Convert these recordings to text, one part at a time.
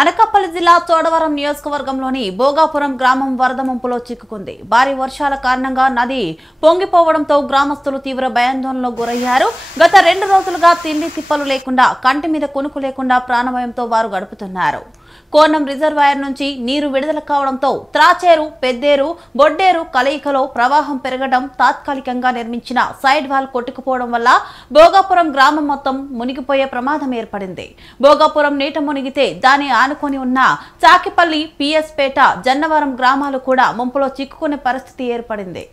అనకాపల్లి జిల్లా చోడవరం నియోజకవర్గంలోని భోగాపురం గ్రామం వరద ముంపులో చిక్కుకుంది. భారీ వర్షాల కారణంగా నది పొంగిపోవడంతో గ్రామస్తులు తీవ్ర భయాందోళనకు గురయ్యారు. గత 2 రోజులుగా తిండి తిప్పలు లేకుండా, కంటి మీద కునుకు లేకుండా ప్రాణభయంతో వారు గడుపుతున్నారు. కోనం రిజర్వాయర్ నుంచి నీరు విడుదల కావడంతో త్రాచేరు, పెద్దేరు, బొడ్డేరు కలయికలో ప్రవాహం పెరగడం, తాత్కాలికంగా నిర్మించిన సైడ్ వాల్ కొట్టుకుపోవడం వల్ల భోగాపురం గ్రామం మొత్తం మునిగిపోయే ప్రమాదం ఏర్పడింది. భోగాపురం నీట మునిగితే దాని ఆనుకొని ఉన్న చాకిపల్లి, పిఎస్ పేట, జన్నవరం గ్రామాలు కూడా ముంపులో చిక్కుకునే పరిస్థితి ఏర్పడింది.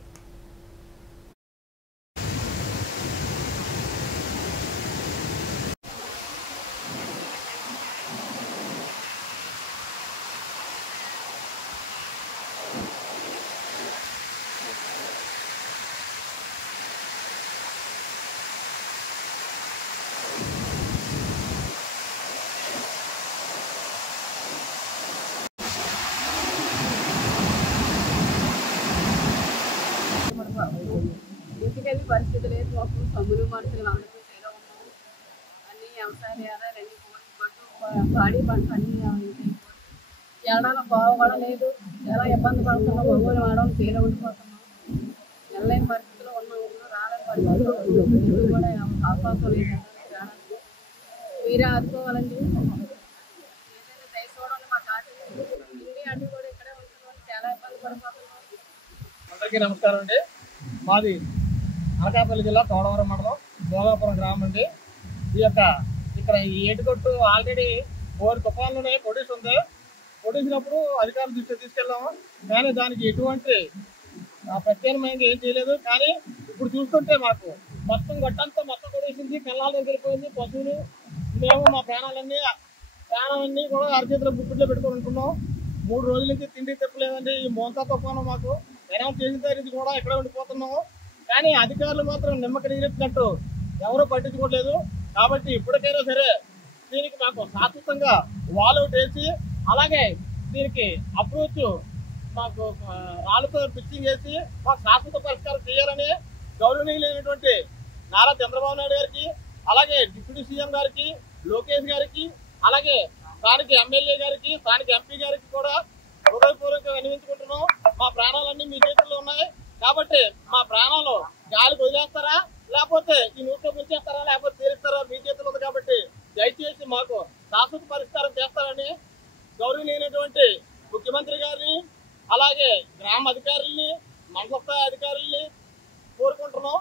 ఇంటికెళ్ళి పరిస్థితి లేదు. మాకు సమ్ములు మనుషులు అందరికీ చేలో ఉన్నాము. అన్ని వ్యవసాయ అన్నీ పాడి పంట అన్నీ వెళ్ళడానికి బాగా లేదు. చాలా ఇబ్బంది పడుతున్నాం. ఒంగోలు వాడడం చేలో ఉండిపోతున్నాం. వెళ్ళలేని పరిస్థితిలో ఉన్నాము. రాలేని పరిస్థితిలో కూడా అవకాశం లేదు. మీరే ఆదుకోవాలండి. ఏదైనా దయ చూడండి. మా కాదు ఇంటి అడ్డు కూడా ఇక్కడే ఉంటున్నాం. చాలా ఇబ్బంది పడిపోతున్నాం. అందరికీ నమస్కారం అండి. మాది అనకాపల్లి జిల్లా తోడవరం మండలం భోగాపురం గ్రామం అండి. ఇక్కడ ఈ ఏటుకొట్టు ఆల్రెడీ 4 తుఫాన్లోనే పొడిసి ఉంది. పొడిసినప్పుడు అధికారుల దృష్టి తీసుకెళ్ళాము, కానీ దానికి ఎటువంటి ప్రత్యేకమైనది ఏం చేయలేదు. కానీ ఇప్పుడు చూస్తుంటే మాకు మొత్తం గట్టంతా మొత్తం కొడేసింది. కళ్ళాల దగ్గర పోయింది. పశువులు, మేము మా ప్రాణాలన్నీ కూడా అరచేతిలో గుప్పిట్లో పెట్టుకొని ఉంటున్నాం. 3 రోజుల నుంచి తిండి తిప్పలేదండి. ఈ మోంతా తుఫాను మాకు ఎనౌన్స్ చేసిన తరగతి కూడా ఇక్కడే ఉండిపోతున్నాము. కానీ అధికారులు మాత్రం నిమ్మక నీరెత్తినట్టు ఎవరూ పట్టించుకోవట్లేదు. కాబట్టి ఇప్పటికైనా సరే దీనికి మాకు శాశ్వతంగా వాల్అవుట్ వేసి, అలాగే దీనికి అప్రోచ్ మాకు రాళ్ళతో పిచ్చింగ్ చేసి మాకు శాశ్వత పరిష్కారం చేయాలని గౌరవనీయులైనటువంటి నారా చంద్రబాబు నాయుడు గారికి, అలాగే డిప్యూటీ సీఎం గారికి, లోకేష్ గారికి, అలాగే స్థానిక ఎమ్మెల్యే గారికి, స్థానిక ఎంపీ గారికి కూడా హృదయపూర్వకంగా విన్నవించుకుంటున్నాం. మా ప్రాణాలన్నీ మీ చేతుల్లో ఉన్నాయి. కాబట్టి మా ప్రాణాలు గాలికి వదిలేస్తారా, లేకపోతే ఈ నూటిలో ముంచేస్తారా, లేకపోతే తీరుస్తారా, మీ చేతులు ఉంది. కాబట్టి దయచేసి మాకు శాశ్వత పరిష్కారం చేస్తారని గౌరవనీయమైనటువంటి ముఖ్యమంత్రి గారిని, అలాగే గ్రామ అధికారుల్ని, మండల స్థాయి అధికారుల్ని కోరుకుంటున్నాం.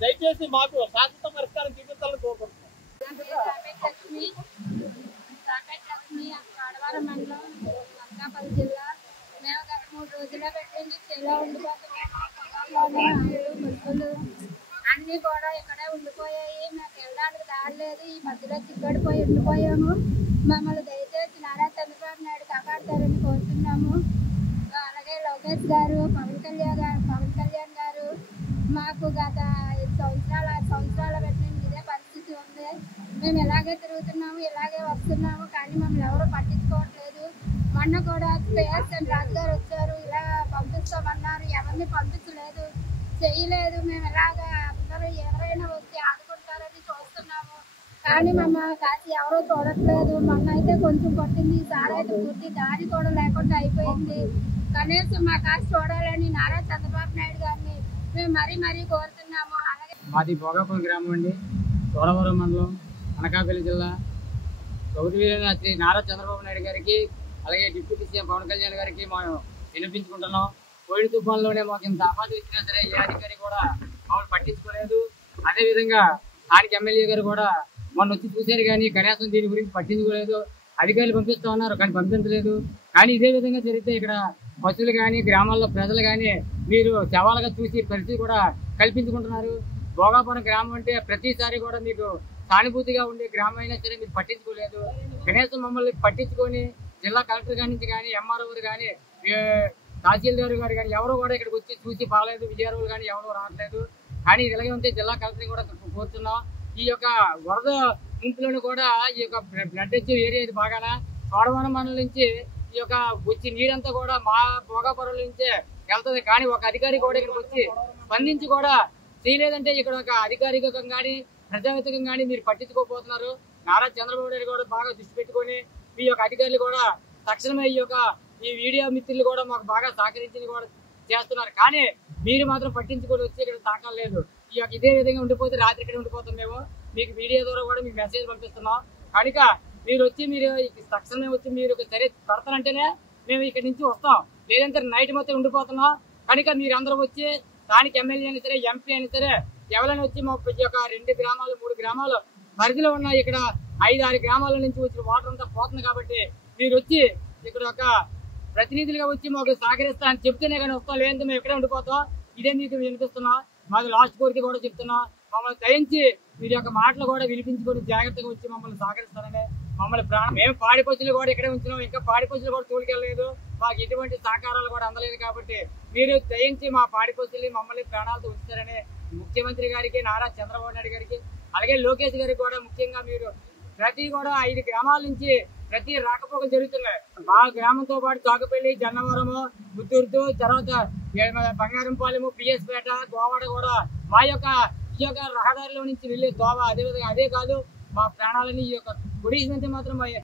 దయచేసి మాకు శాశ్వత పరిష్కారం చూపించాలని కోరుకుంటున్నాం. అనకాపల్లి జిల్లా మేము గత 3 రోజుల్లో పెట్టింది చేలో ఉండిపోతున్నాము. బస్సులు అన్నీ కూడా ఇక్కడే ఉండిపోయాయి. మాకు వెళ్ళడానికి దారి లేదు. ఈ మధ్యలో చిక్కడిపోయి ఉండిపోయాము. మమ్మల్ని దయచేసి నారా చంద్రబాబు నాయుడు కాపాడతారని కోరుతున్నాము. అలాగే లోకేష్ గారు, పవన్ కళ్యాణ్ గారు మాకు గత 5 సంవత్సరాల పెట్టింది ఇదే పరిస్థితి ఉంది. మేము ఇలాగే తిరుగుతున్నాము, ఇలాగే వస్తున్నాము, కానీ మమ్మల్ని ఎవరు పట్టించుకోవట్లేదు. మొన్న కూడా పిఎస్ఎన్ రాజు గారు వచ్చారు, ఇలా పంపిస్తామన్నారు. ఎవరిని పంపించలేదు, చేయలేదు. మేము ఇలాగా అందరూ ఎవరైనా వచ్చి ఆదుకుంటారని చూస్తున్నాము, కానీ కాసి ఎవరో చూడట్లేదు. మొన్న అయితే కొంచెం కొట్టింది, ఈసారి అయితే పూర్తి దారి కూడా లేకుండా అయిపోయింది. కనీసం మా కాసి చూడాలని నారా చంద్రబాబు నాయుడు గారిని మేము మరీ కోరుతున్నాము. అలాగే మాది భోగాపురం గ్రామం అండి, చోడవరం మండలం, అనకాపల్లి జిల్లా. గౌరవనీయులైన శ్రీ నారా చంద్రబాబు నాయుడు గారికి, అలాగే డిప్యూటీ సీఎం పవన్ కళ్యాణ్ గారికి మేము వినిపించుకుంటున్నాం. కోవిడ్ తుఫాన్లోనే మాకు ఇంత ఆపద వచ్చినా సరే ఏ అధికారి కూడా మమ్మల్ని పట్టించుకోలేదు. అదేవిధంగా స్థానిక ఎమ్మెల్యే గారు కూడా మొన్న వచ్చి చూశారు, కానీ కనీసం దీని గురించి పట్టించుకోలేదు. అధికారులు పంపిస్తా ఉన్నారు, కానీ పంపించలేదు. కానీ ఇదే విధంగా జరిగితే ఇక్కడ బస్సులు కానీ, గ్రామాల్లో ప్రజలు కానీ మీరు సవాలుగా చూసి పరిస్థితి కూడా కల్పించుకుంటున్నారు. భోగాపురం గ్రామం అంటే ప్రతిసారి కూడా మీకు సానుభూతిగా ఉండే గ్రామం అయినా సరే మీరు పట్టించుకోలేదు. కనీసం మమ్మల్ని పట్టించుకొని జిల్లా కలెక్టర్ గారి నుంచి కానీ, ఎంఆర్ఓ కానీ, తహసీల్దార్ గారు కానీ ఎవరు కూడా ఇక్కడికి వచ్చి చూసి బాగలేదు. విజయవాడలు కానీ ఎవరు రావట్లేదు. కానీ ఇలాగే ఉంటే జిల్లా కలెక్టర్ని కూడా కోరుతున్నాం. ఈ యొక్క వరద ముంపులను కూడా ఈ యొక్క బ్లడ్ వచ్చే ఏరియా ఇది బాగా చోడవరం మండలం నుంచి ఈ యొక్క వచ్చి నీరంతా కూడా మా భోగాపురం నుంచే వెళ్తుంది. కానీ ఒక అధికారి కూడా ఇక్కడికి వచ్చి స్పందించి కూడా చేయలేదంటే ఇక్కడ ఒక అధికారికంగా కానీ ప్రజావేత్తకంగా కానీ మీరు పట్టించుకోకపోతున్నారు. నారా చంద్రబాబు నాయుడు కూడా బాగా దృష్టి పెట్టుకొని మీ యొక్క అధికారులు కూడా తక్షణమే ఈ వీడియో మిత్రులు కూడా మాకు బాగా సహకరించి కూడా చేస్తున్నారు. కానీ మీరు మాత్రం పట్టించుకొని వచ్చి ఇక్కడ తాకలేదు. ఇదే విధంగా ఉండిపోతే రాత్రి ఇక్కడ ఉండిపోతాం. మేము మీకు వీడియో ద్వారా కూడా మీకు మెసేజ్ పంపిస్తున్నాం. కనుక మీరు వచ్చి మీరు తక్షణమే వచ్చి మీరు సరే కడతానంటేనే మేము ఇక్కడ నుంచి వస్తాం, లేదంటే నైట్ మొత్తం ఉండిపోతున్నాం. కనుక మీరందరూ వచ్చి స్థానిక ఎమ్మెల్యే అయినా సరే, ఎంపీ అయినా సరే, ఎవరైనా వచ్చి మా 2 గ్రామాలు 3 గ్రామాలు పరిధిలో ఉన్న ఇక్కడ 5-6 గ్రామాల నుంచి వచ్చిన వాటర్ అంతా పోతుంది. కాబట్టి మీరు వచ్చి ఇక్కడ ఒక ప్రతినిధులుగా వచ్చి మాకు సహకరిస్తా అని చెప్తేనే కానీ వస్తాం, లేదంటే మేము ఇక్కడే ఉండిపోతాం. ఇదే మీకు వినిపిస్తున్నాం. మాది లాస్ట్ కోరిక కూడా చెప్తున్నాం. మమ్మల్ని దయించి మీరు యొక్క మాటలు కూడా వినిపించుకొని జాగ్రత్తగా వచ్చి మమ్మల్ని సహకరిస్తారని మమ్మల్ని మేము పాడి పశువులు కూడా ఇక్కడే ఉంచినాం. ఇంకా పాడి పశువులు కూడా తోలుకెళ్ళలేదు. మాకు ఎటువంటి సహకారాలు కూడా అందలేదు. కాబట్టి మీరు దయించి మా పాడి పశువుల్ని మమ్మల్ని ప్రాణాలతో ఉంచుతారని ముఖ్యమంత్రి గారికి, నారా చంద్రబాబు నాయుడు గారికి, అలాగే లోకేష్ గారికి కూడా ముఖ్యంగా మీరు ప్రతి కూడా 5 గ్రామాల నుంచి ప్రతి రాకపోకలు జరుగుతున్నాయి. మా గ్రామంతో పాటు చాకుపల్లి, జన్నవరము, ముత్తూరుతో, తర్వాత బంగారంపాలెము, పిఎస్పేట, గోవాడ కూడా మా యొక్క రహదారిలో నుంచి వెళ్ళే దోవ, అదేవిధంగా అదే కాదు మా ప్రాణాలని ఈ యొక్క గుడి నుంచి మాత్రం